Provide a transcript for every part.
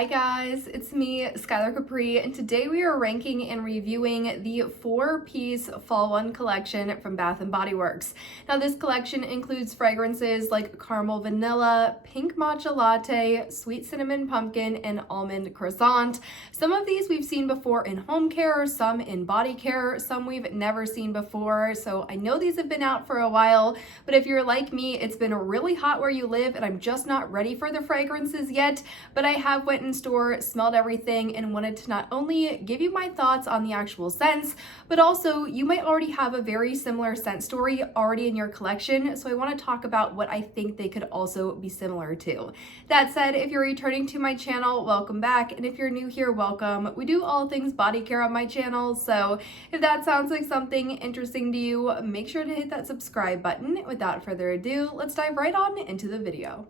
Hi guys, it's me, Skylar Capri, and today we are ranking and reviewing the 4-piece Fall 1 collection from Bath & Body Works. Now this collection includes fragrances like caramel vanilla, pink matcha latte, sweet cinnamon pumpkin, and almond croissant. Some of these we've seen before in home care, some in body care, some we've never seen before, so I know these have been out for a while, but if you're like me, it's been really hot where you live and I'm just not ready for the fragrances yet, but I have went in store, smelled everything, and wanted to not only give you my thoughts on the actual scents, but also you might already have a very similar scent story already in your collection, so I want to talk about what I think they could also be similar to. That said, if you're returning to my channel, welcome back, and if you're new here, welcome. We do all things body care on my channel, so if that sounds like something interesting to you, make sure to hit that subscribe button. Without further ado, let's dive right on into the video.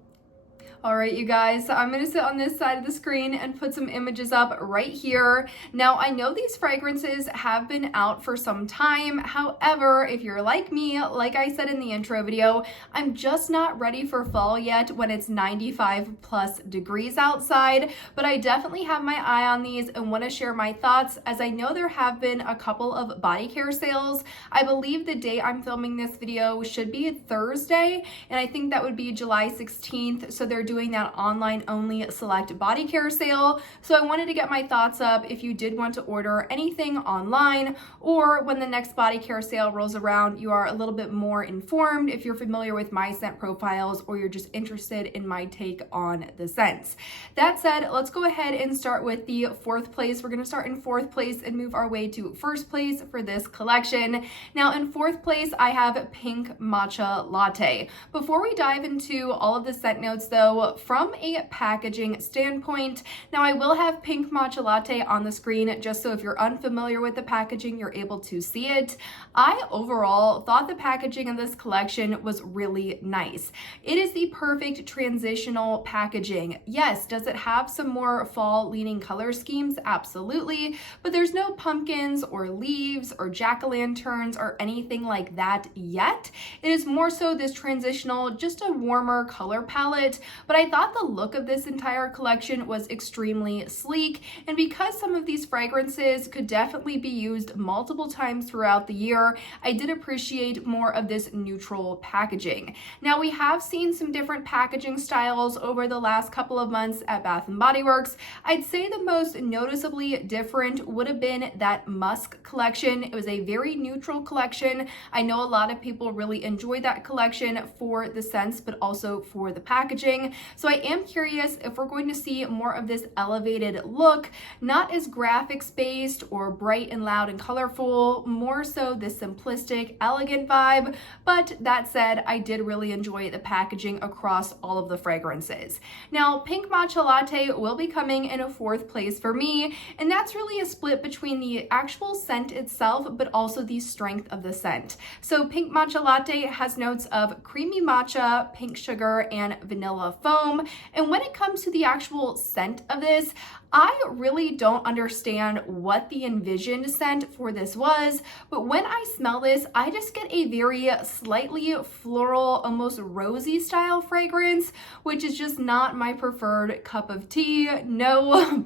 All right, you guys, so I'm gonna sit on this side of the screen and put some images up right here. Now, I know these fragrances have been out for some time. However, if you're like me, like I said in the intro video, I'm just not ready for fall yet when it's 95 plus degrees outside, but I definitely have my eye on these and wanna share my thoughts, as I know there have been a couple of body care sales. I believe the day I'm filming this video should be Thursday, and I think that would be July 16th, so they're doing that online only select body care sale. So I wanted to get my thoughts up if you did want to order anything online, or when the next body care sale rolls around, you are a little bit more informed if you're familiar with my scent profiles or you're just interested in my take on the scents. That said, let's go ahead and start with the 4th place. We're going to start in 4th place and move our way to 1st place for this collection. Now in 4th place, I have Pink Matcha Latte. Before we dive into all of the scent notes though, from a packaging standpoint, now I will have Pink Matcha Latte on the screen just so if you're unfamiliar with the packaging, you're able to see it. I overall thought the packaging of this collection was really nice. It is the perfect transitional packaging. Yes, does it have some more fall leaning color schemes? Absolutely, but there's no pumpkins or leaves or jack-o'-lanterns or anything like that yet. It is more so this transitional, just a warmer color palette, but I thought the look of this entire collection was extremely sleek, and because some of these fragrances could definitely be used multiple times throughout the year, I did appreciate more of this neutral packaging. Now we have seen some different packaging styles over the last couple of months at Bath & Body Works. I'd say the most noticeably different would have been that Musk collection. It was a very neutral collection. I know a lot of people really enjoyed that collection for the scents, but also for the packaging. So I am curious if we're going to see more of this elevated look, not as graphics based or bright and loud and colorful, more so this simplistic, elegant vibe. But that said, I did really enjoy the packaging across all of the fragrances. Now, Pink Matcha Latte will be coming in a 4th place for me, and that's really a split between the actual scent itself, but also the strength of the scent. So Pink Matcha Latte has notes of creamy matcha, pink sugar, and vanilla foam. And when it comes to the actual scent of this, I really don't understand what the envisioned scent for this was, but when I smell this, I just get a very slightly floral, almost rosy style fragrance, which is just not my preferred cup of tea. No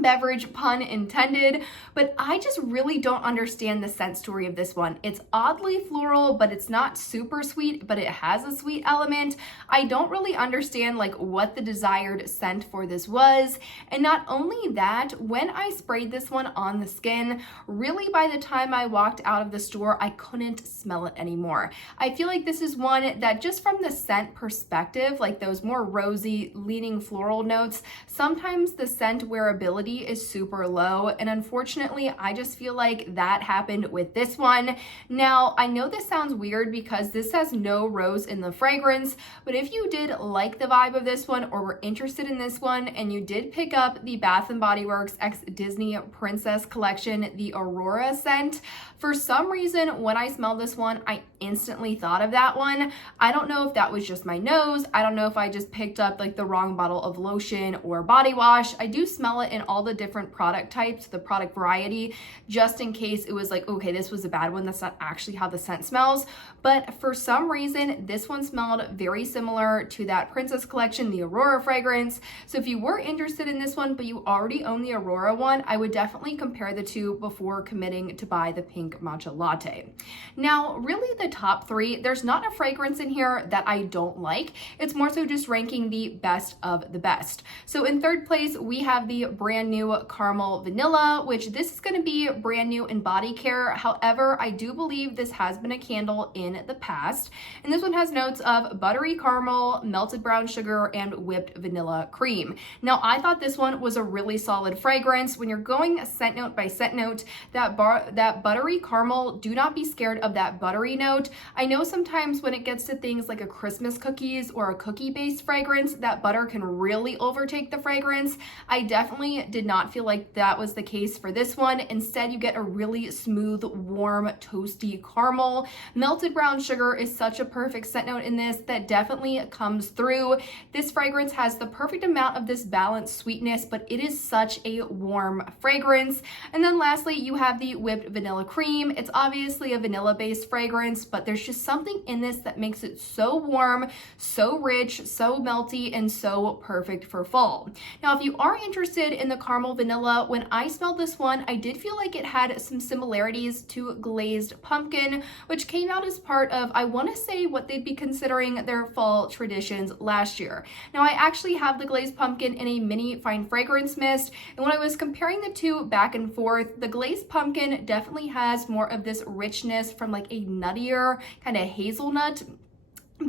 beverage pun intended, but I just really don't understand the scent story of this one. It's oddly floral, but it's not super sweet, but it has a sweet element. I don't really understand like what the desired scent for this was. And not only that, when I sprayed this one on the skin, really by the time I walked out of the store, I couldn't smell it anymore. I feel like this is one that just from the scent perspective, like those more rosy leaning floral notes, sometimes the scent wearability is super low, and unfortunately I just feel like that happened with this one. Now I know this sounds weird because this has no rose in the fragrance, but if you did like the vibe of this one or were interested in this one and you did pick up the Bath & Body Works X Disney Princess collection, the Aurora scent, for some reason when I smelled this one I instantly thought of that one. I don't know if that was just my nose, I don't know if I just picked up like the wrong bottle of lotion or body wash. I do smell it in all all the different product types, the product variety, just in case it was like, okay, this was a bad one. That's not actually how the scent smells. But for some reason, this one smelled very similar to that Princess Collection, the Aurora fragrance. So if you were interested in this one, but you already own the Aurora one, I would definitely compare the two before committing to buy the pink matcha latte. Now, really the top three, there's not a fragrance in here that I don't like. It's more so just ranking the best of the best. So in third place, we have the brand new Caramel Vanilla, which this is going to be brand new in body care. However, I do believe this has been a candle in the past. And this one has notes of buttery caramel, melted brown sugar, and whipped vanilla cream. Now, I thought this one was a really solid fragrance. When you're going scent note by scent note, that buttery caramel, do not be scared of that buttery note. I know sometimes when it gets to things like a Christmas cookies or a cookie-based fragrance, that butter can really overtake the fragrance. I definitely did not feel like that was the case for this one. Instead, you get a really smooth, warm, toasty caramel. Melted brown sugar is such a perfect scent note in this that definitely comes through. This fragrance has the perfect amount of this balanced sweetness, but it is such a warm fragrance. And then lastly, you have the whipped vanilla cream. It's obviously a vanilla-based fragrance, but there's just something in this that makes it so warm, so rich, so melty, and so perfect for fall. Now, if you are interested in the caramel vanilla, when I smelled this one, I did feel like it had some similarities to glazed pumpkin, which came out as part of, I want to say, what they'd be considering their fall traditions last year. Now, I actually have the glazed pumpkin in a mini fine fragrance mist, and when I was comparing the two back and forth, the glazed pumpkin definitely has more of this richness from like a nuttier kind of hazelnut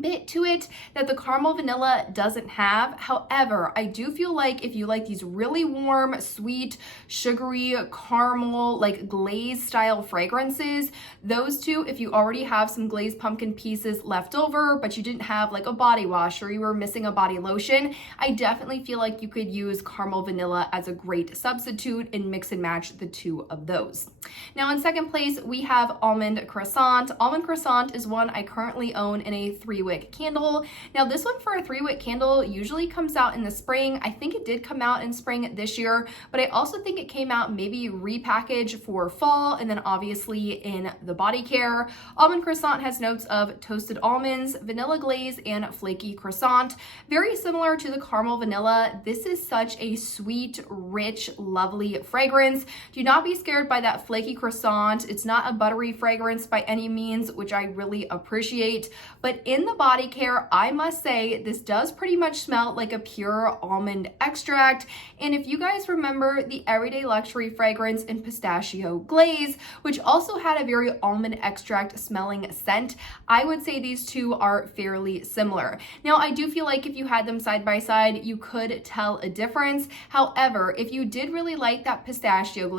bit to it that the caramel vanilla doesn't have. However, I do feel like if you like these really warm, sweet, sugary, caramel, like glaze style fragrances, those two, if you already have some glazed pumpkin pieces left over, but you didn't have like a body wash or you were missing a body lotion, I definitely feel like you could use caramel vanilla as a great substitute and mix and match the two of those. Now in second place, we have Almond Croissant. Almond Croissant is one I currently own in a 3-wick candle. Now this one for a 3-wick candle usually comes out in the spring. I think it did come out in spring this year, but I also think it came out maybe repackaged for fall and then obviously in the body care. Almond Croissant has notes of toasted almonds, vanilla glaze, and flaky croissant. Very similar to the caramel vanilla. This is such a sweet, rich, lovely fragrance. Do not be scared by that flaky croissant. It's not a buttery fragrance by any means, which I really appreciate. But in the body care, I must say this does pretty much smell like a pure almond extract. And if you guys remember the Everyday Luxury fragrance in Pistachio Glaze, which also had a very almond extract smelling scent, I would say these two are fairly similar. Now, I do feel like if you had them side by side, you could tell a difference. However, if you did really like that Pistachio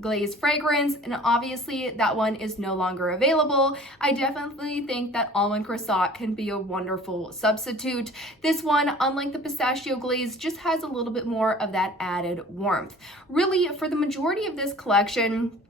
Glaze fragrance, and obviously that one is no longer available, I definitely think that Almond Croissant can be a wonderful substitute. This one, unlike the Pistachio Glaze, just has a little bit more of that added warmth. Really, for the majority of this collection,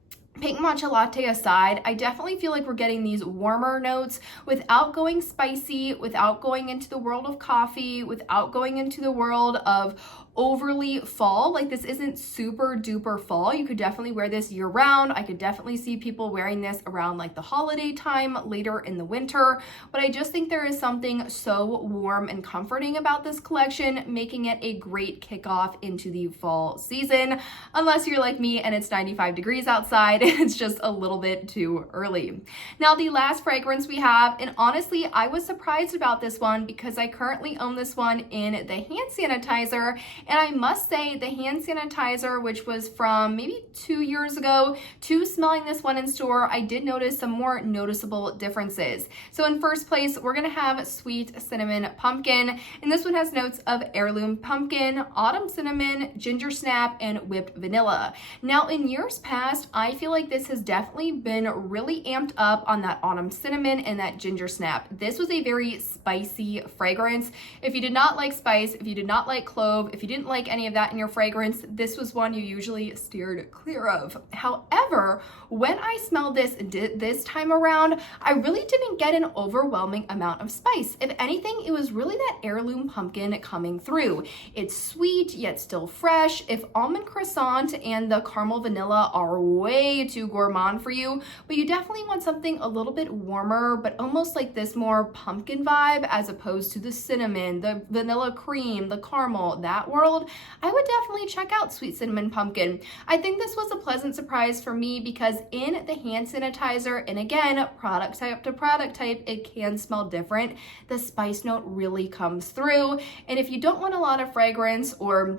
Pink Matcha Latte aside, I definitely feel like we're getting these warmer notes without going spicy, without going into the world of coffee, without going into the world of overly fall. Like this isn't super duper fall. You could definitely wear this year round. I could definitely see people wearing this around like the holiday time later in the winter, but I just think there is something so warm and comforting about this collection, making it a great kickoff into the fall season. Unless you're like me and it's 95 degrees outside, it's just a little bit too early. Now the last fragrance we have, and honestly, I was surprised about this one because I currently own this one in the hand sanitizer. And I must say the hand sanitizer, which was from maybe 2 years ago, to smelling this one in store, I did notice some more noticeable differences. So in first place, we're gonna have Sweet Cinnamon Pumpkin. And this one has notes of heirloom pumpkin, autumn cinnamon, ginger snap, and whipped vanilla. Now in years past, I feel like this has definitely been really amped up on that autumn cinnamon and that ginger snap. This was a very spicy fragrance. If you did not like spice, if you did not like clove, if you didn't like any of that in your fragrance, this was one you usually steered clear of. However, when I smelled this time around, I really didn't get an overwhelming amount of spice. If anything, it was really that heirloom pumpkin coming through. It's sweet, yet still fresh. If almond croissant and the caramel vanilla are way too gourmand for you, but you definitely want something a little bit warmer, but almost like this more pumpkin vibe as opposed to the cinnamon, the vanilla cream, the caramel, that world, I would definitely check out Sweet Cinnamon Pumpkin. I think this was a pleasant surprise for me because in the hand sanitizer, and again, product type to product type, it can smell different. The spice note really comes through. And if you don't want a lot of fragrance, or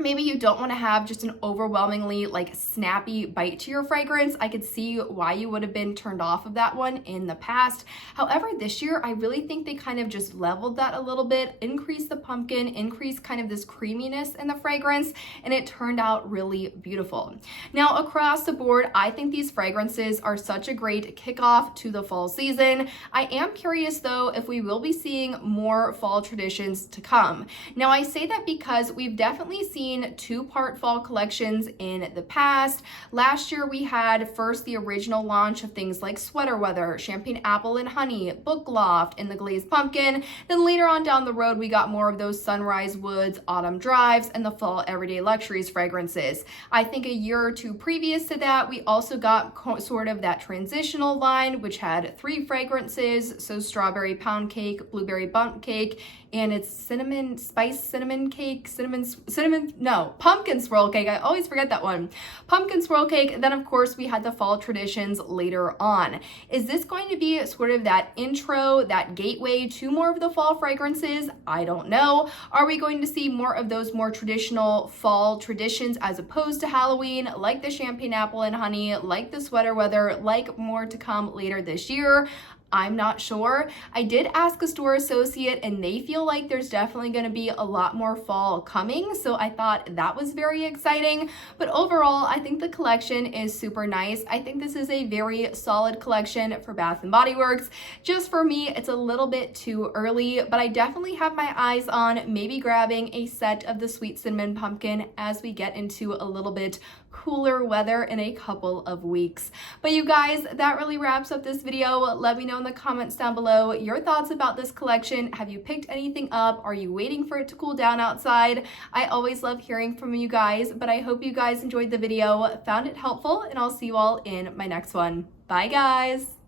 maybe you don't want to have just an overwhelmingly like snappy bite to your fragrance, I could see why you would have been turned off of that one in the past. However, this year, I really think they kind of just leveled that a little bit, increased the pumpkin, increased kind of this creaminess in the fragrance, and it turned out really beautiful. Now, across the board, I think these fragrances are such a great kickoff to the fall season. I am curious though if we will be seeing more fall traditions to come. Now, I say that because we've definitely seen two-part fall collections in the past. Last year we had first the original launch of things like Sweater Weather, Champagne Apple and Honey, Book Loft, and the Glazed Pumpkin. Then later on down the road we got more of those Sunrise Woods, Autumn Drives, and the Fall Everyday Luxuries fragrances. I think a year or two previous to that we also got sort of that transitional line which had 3 fragrances, so Strawberry Pound Cake, Blueberry Bundt Cake, and it's cinnamon cake, pumpkin swirl cake. I always forget that one. Pumpkin swirl cake. Then of course we had the fall traditions later on. Is this going to be sort of that intro, that gateway to more of the fall fragrances? I don't know. Are we going to see more of those more traditional fall traditions as opposed to Halloween, like the Champagne Apple and Honey, like the Sweater Weather, like more to come later this year? I'm not sure. I did ask a store associate and they feel like there's definitely going to be a lot more fall coming, so I thought that was very exciting. But overall, I think the collection is super nice. I think this is a very solid collection for Bath & Body Works. Just for me, it's a little bit too early, but I definitely have my eyes on maybe grabbing a set of the Sweet Cinnamon Pumpkin as we get into a little bit cooler weather in a couple of weeks. But you guys, that really wraps up this video. Let me know in the comments down below your thoughts about this collection. Have you picked anything up? Are you waiting for it to cool down outside? I always love hearing from you guys, but I hope you guys enjoyed the video, found it helpful, and I'll see you all in my next one. Bye guys!